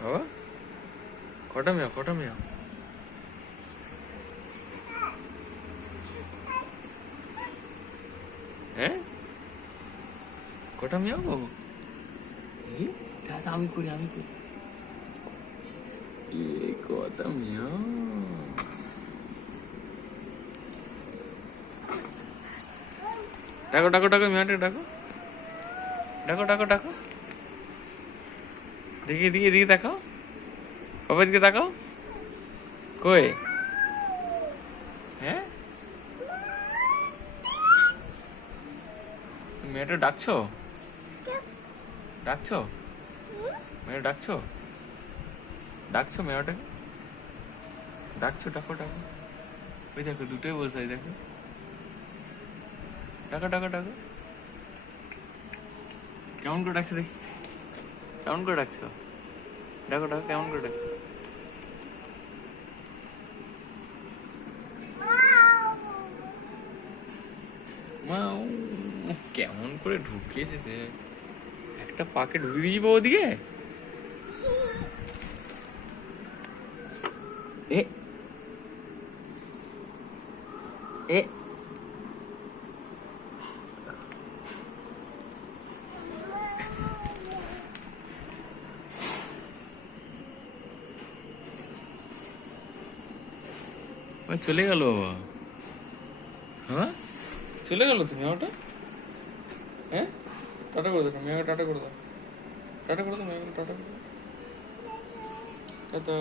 বাবা কটা মিয়াও, কটা মিয়াও? হ্যাঁ কটা মিয়াও বাবু? আমি করি, আমি করি। কটা মিয়াও? ডাকো ডাকো ডাকো মিয়াটাকে ডাকো, ডাকো ডাকো ডাকো। দেখি দিকে দিকে দেখাও, বাবার দিকে তাকাও। কই? হ্যাঁ মেয়েটা ডাকছো, ডাকছো মেয়েটা, ডাকছো ডাকছো মেয়েটাকে, ডাকছো, ডাকো ডাকো। ওই দেখো দুটোই বলছে, ওই দেখো। ডাকো ডাকো ডাকো। কেমন করে ডাকছো দেখি, কেমন করে ডাকছো? ডাকো ডাকো, কেমন করে ডাকছো? মাও, কেমন করে ঢুকিয়েছে যে, একটা পাকে ঢুকে দিয়েছি বাবা ওদিকে। এ এ চলে গেল বাবা। হ্যাঁ চলে গেল তুমি ওটা। হ্যাঁ টাটা করে দাও মেয়ে, টাটা করে দাও, টাটা করে দাও মেয়ে, টাটা করে দাও, টাটা।